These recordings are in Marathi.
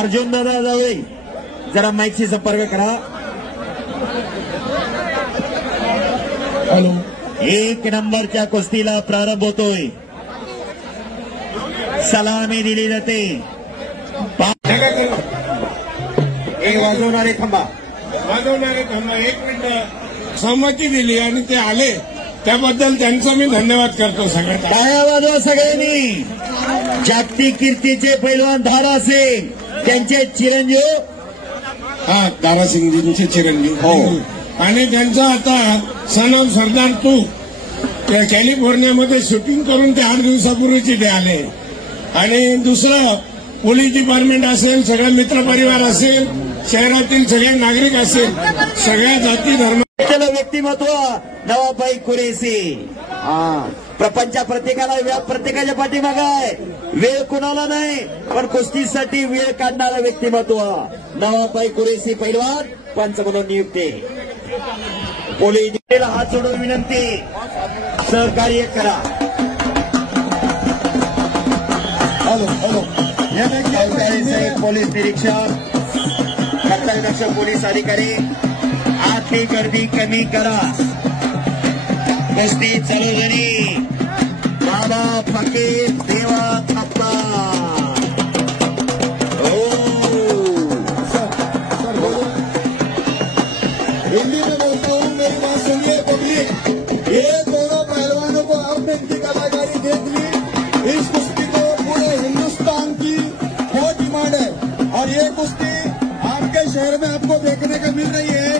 अर्जुन दादा जावळे जरा माईकशी संपर्क करा. हॅलो. 1 नंबरच्या कुस्तीला प्रारंभ होतोय. सलामी दिली जाते. वाजवणारे थांबा. 1 मिनिट संमती दिली आणि ते आले त्याबद्दल त्यांचा मी धन्यवाद करतो. सगळ्यात टाळ्या वाजवा सगळ्यांनी. जागतिक कीर्तीचे पैलवान धारा सिंग त्यांचे चिरंजीव. दारासिंगजींचे चिरंजीव. हो. आणि त्यांचा आता सन ऑफ सरदार 2 कॅलिफोर्नियामध्ये शूटिंग करून ते 8 दिवसापूर्वीचे ते आले. आणि दुसरं पोलीस डिपार्टमेंट असेल, सगळा मित्रपरिवार असेल, शहरातील सगळे नागरिक असेल, सगळ्या जाती धर्म व्यक्तिमत्व नवाबाई कुरेशी. प्रपंचा प्रत्येकाच्या पाठीमागे आहे. वेळ कुणाला नाही पण कुस्तीसाठी वेळ काढणारं व्यक्तिमत्व नवाबाई कुरेशी पैलवान पंच म्हणून नियुक्ती. पोलीस हात जोडून विनंती सहकार्य करा. पोलीस निरीक्षक कर्तव्यदक्ष पोलीस अधिकारी आतली गर्दी कमी करा. कुस्ती चालू झाली. बाबा फकीर देवा थप्पा. हिंदी में बोलता हूँ, मेरी बात सुनिए पब्लिक. ये दोनों पहलवानों को आपने इनकी कलाकारी देख ली. इस कुश्ती को पूरे हिंदुस्तान की बहुत डिमांड है और ये कुश्ती आपके शहर में आपको देखने को मिल रही है.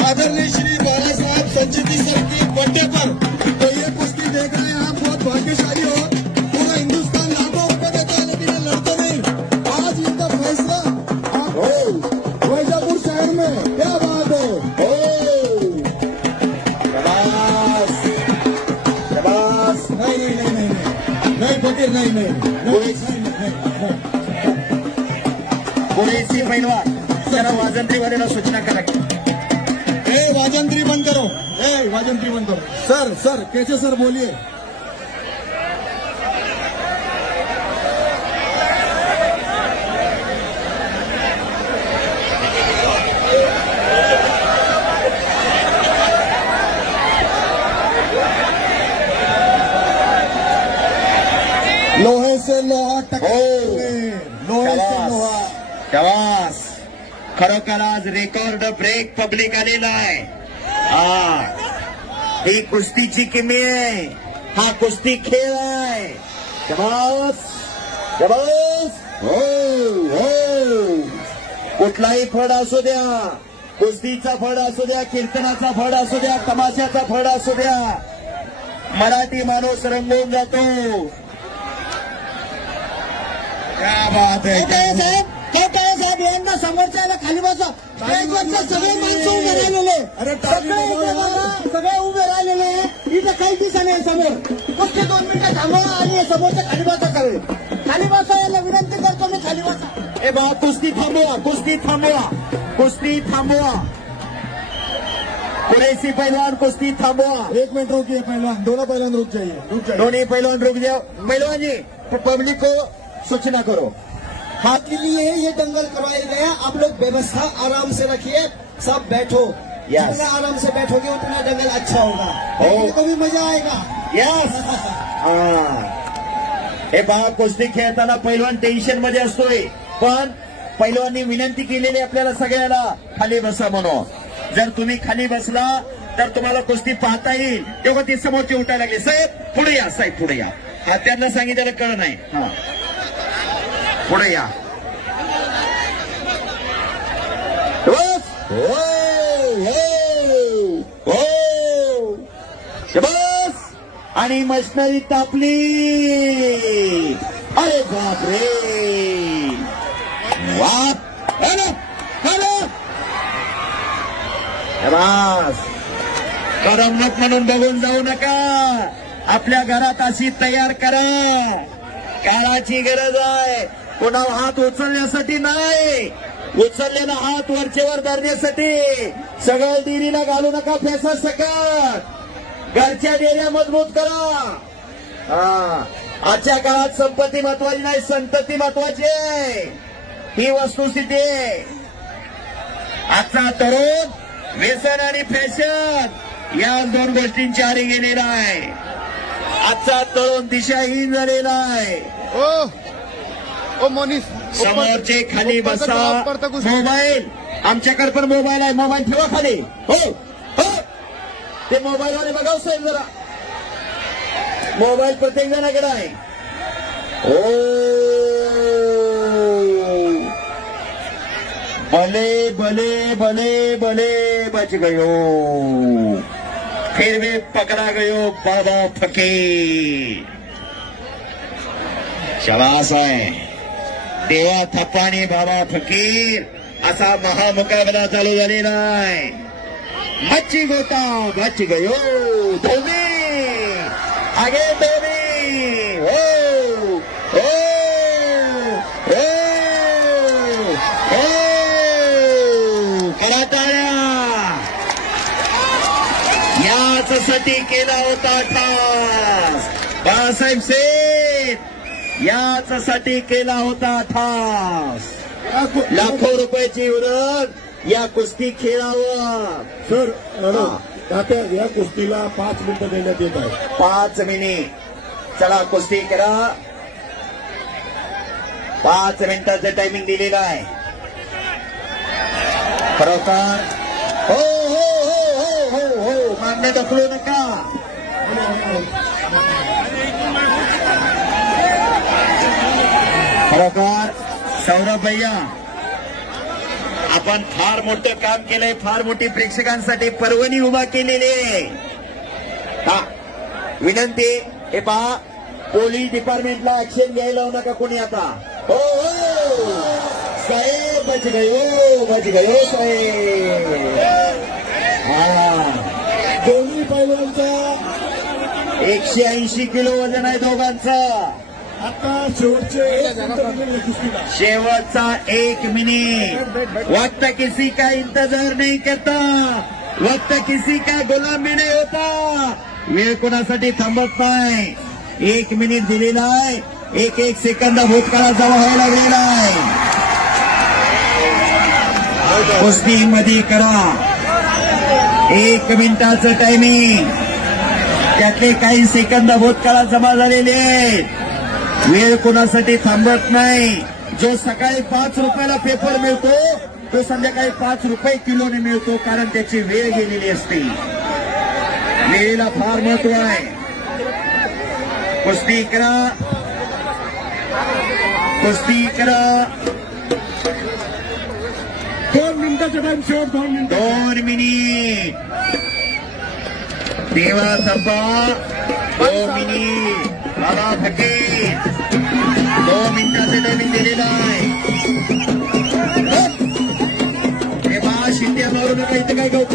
आदरणीय श्री बाला साहब संजीवी सर की बर्थडे पर तो ये कुश्ती देख रहे हैं आप. बहुत भाग्यशाली हो. पूरा हिंदुस्तान लाखों रुपए देता है लेकिन ये लड़ते नहीं. आज इनका फैसला वैजापुर शहर में. क्या बात है. नहीं फकीर नहीं. कुरेशी पैलवान जरा वाजंत्री वाल्याला सूचना करा. वाजंत्री बंद करो. वाजंत्री बंद करो. सर कैसे सर बोलिए. लोहे से लोहा टक्कर. लोहे से लोहा. शाबास. खरोखर आज रेकॉर्ड ब्रेक पब्लिक आलेला आहे. ही कुस्तीची किमी आहे. हा कुस्ती खेळ आहे. शाबास शाबास. कुठलाही फड असू द्या, कुस्तीचा फड असू द्या, कीर्तनाचा फड असू द्या, तमाशाचा फड असू द्या, मराठी माणूस रंगवून जातो. क्या बात है. काय साहेब यांना समोरच्याला खाली बसा. सगळे माणसं उभे राहिलेले. सगळे उभे राहिलेले. इथं काही दिसा समोर. कुस्ती 2 मिनिटं थांबवा आणि समोरच्या खाली बसा. सगळे खाली बसा. याला विनंती करतो मी खाली बसा. ए बा कुस्ती थांबवा. कुस्ती थांबवा. कुरेशी पैलवान कुस्ती थांबवा. 1 मिनट रुकिए पहलवान. दोनों पहलवान रुक जाइए. दोनों पहलवान रुक जाओ. पहलवान जी पब्लिक को सूचना करो. हाथ के लिए ये दंगल करवाया गया. आप लोग व्यवस्था आराम से रखिए. सब बैठो. जितना आराम से बैठोगे उतना दंगल अच्छा होगा. देखने को भी मजा आएगा. यस. हे बा कुस्ती खेळताना पैलवान टेन्शन मध्ये असतोय पण पैलवाननी विनंती केलेली आपल्याला सगळ्याला खाली बसा म्हणून. जर तुम्ही खाली बसला तर तुम्हाला कुस्ती पाहता येईल. तेव्हा ती समोरची उठायला लागली. साहेब पुढे या. साहेब पुढे या. त्यांना सांगितलं कळ नाही. पुढे या. बस. आणि मशिनरी तापली. अरे बापरे. वा. बस. करमणूक म्हणून बघून जाऊ नका. आपल्या घरात अशी तयार करा. काळाची गरज आहे. कोणा हात उचलण्यासाठी नाही. उचललेला हात वरचेवर धरण्यासाठी. सगळं डेरीला घालू नका. पैसा सकट. घरच्या डेऱ्या मजबूत करा. आजच्या काळात संपत्ती महत्वाची नाही, संतती महत्वाची आहे. ही वस्तुस्थिती आहे. आजचा तरुण व्यसन आणि फॅशन या दोन गोष्टींची आरी गेलेला आहे. आजचा तरुण दिशाहीन झालेला आहे. ओ मोनीस समोरचे खाली बसा. मोबाईल आमच्याकडे पण मोबाईल आहे. मोबाईल ठेवा खाली. हो हो ते मोबाईल वाले बघाव साहेब जरा. मोबाईल प्रत्येक जणाकडे आहे. भले भले भले भले बच गयो. फिर भी पकड़ा गयो बाबा फकीर. शाबास आहे. देवा थप्पाणी बाबा फकीर असा महामुकाबला चालू झालेला आहे. मच्छी गोता बच गयो. धोबी आगे धोबी. हो हो हो हो करा टाळ्या. याचसाठी केला होता ठास बाळासाहेब सेठ. याचसाठी केला होता ठास. लाखो रुपयाची उरण या कुस्ती खेळावर. सर तात्या या कुस्तीला 5 मिनिटं देण्यात येत आहे. 5 मिनिट. चला कुस्ती करा. 5 मिनिटाचं टायमिंग दिलेलं आहे. खरोखर हो हो हो हो हो हो मागण्या ढकलू नका. खरोखर सौरभ भैया आपण फार मोठं काम केलंय. फार मोठी प्रेक्षकांसाठी पर्वणी उभा केलेली आहे. विनंती हे पहा पोलीस डिपार्टमेंटला ऍक्शन घ्यायला लावू नका कोणी आता. हो हो साहेब बच गयो बच गयो साहेब. दोन्ही पैलवानचा 180 किलो वजन आहे दोघांचं. आता कुस्तीला शेवटचा 1 मिनिट. वक्त किसी का इंतजार नहीं करता. वक्त किसी का गुलामी नहीं होता. वेळ कोणासाठी थांबत नाही. 1 मिनिट दिलेला आहे. 1 सेकंद भूतकाळाचा व्हायला लागलेला आहे. कुस्ती मध्ये करा. 1 मिनिटाचं टायमिंग. त्यातले काही सेकंद भूतकाळात जमा झालेले आहेत. वेळ कोणासाठी थांबत नाही. जो सकाळी 5 रुपयाला पेपर मिळतो तो संध्याकाळी 5 रुपये किलोने मिळतो. कारण त्याची वेळ गेलेली असते. वेळेला फार महत्व आहे. कुस्ती करा. कुस्ती करा. 2 मिनिटाचा टाइम शेवट. 2 मिनिट. देवा धब्बा 2 मिनिट. बाबा फकीर 2 मिनिटाचे टायमिंग दिलेलं आहे. हे बा शिट्ट्या मारू नका. इथं काय गवत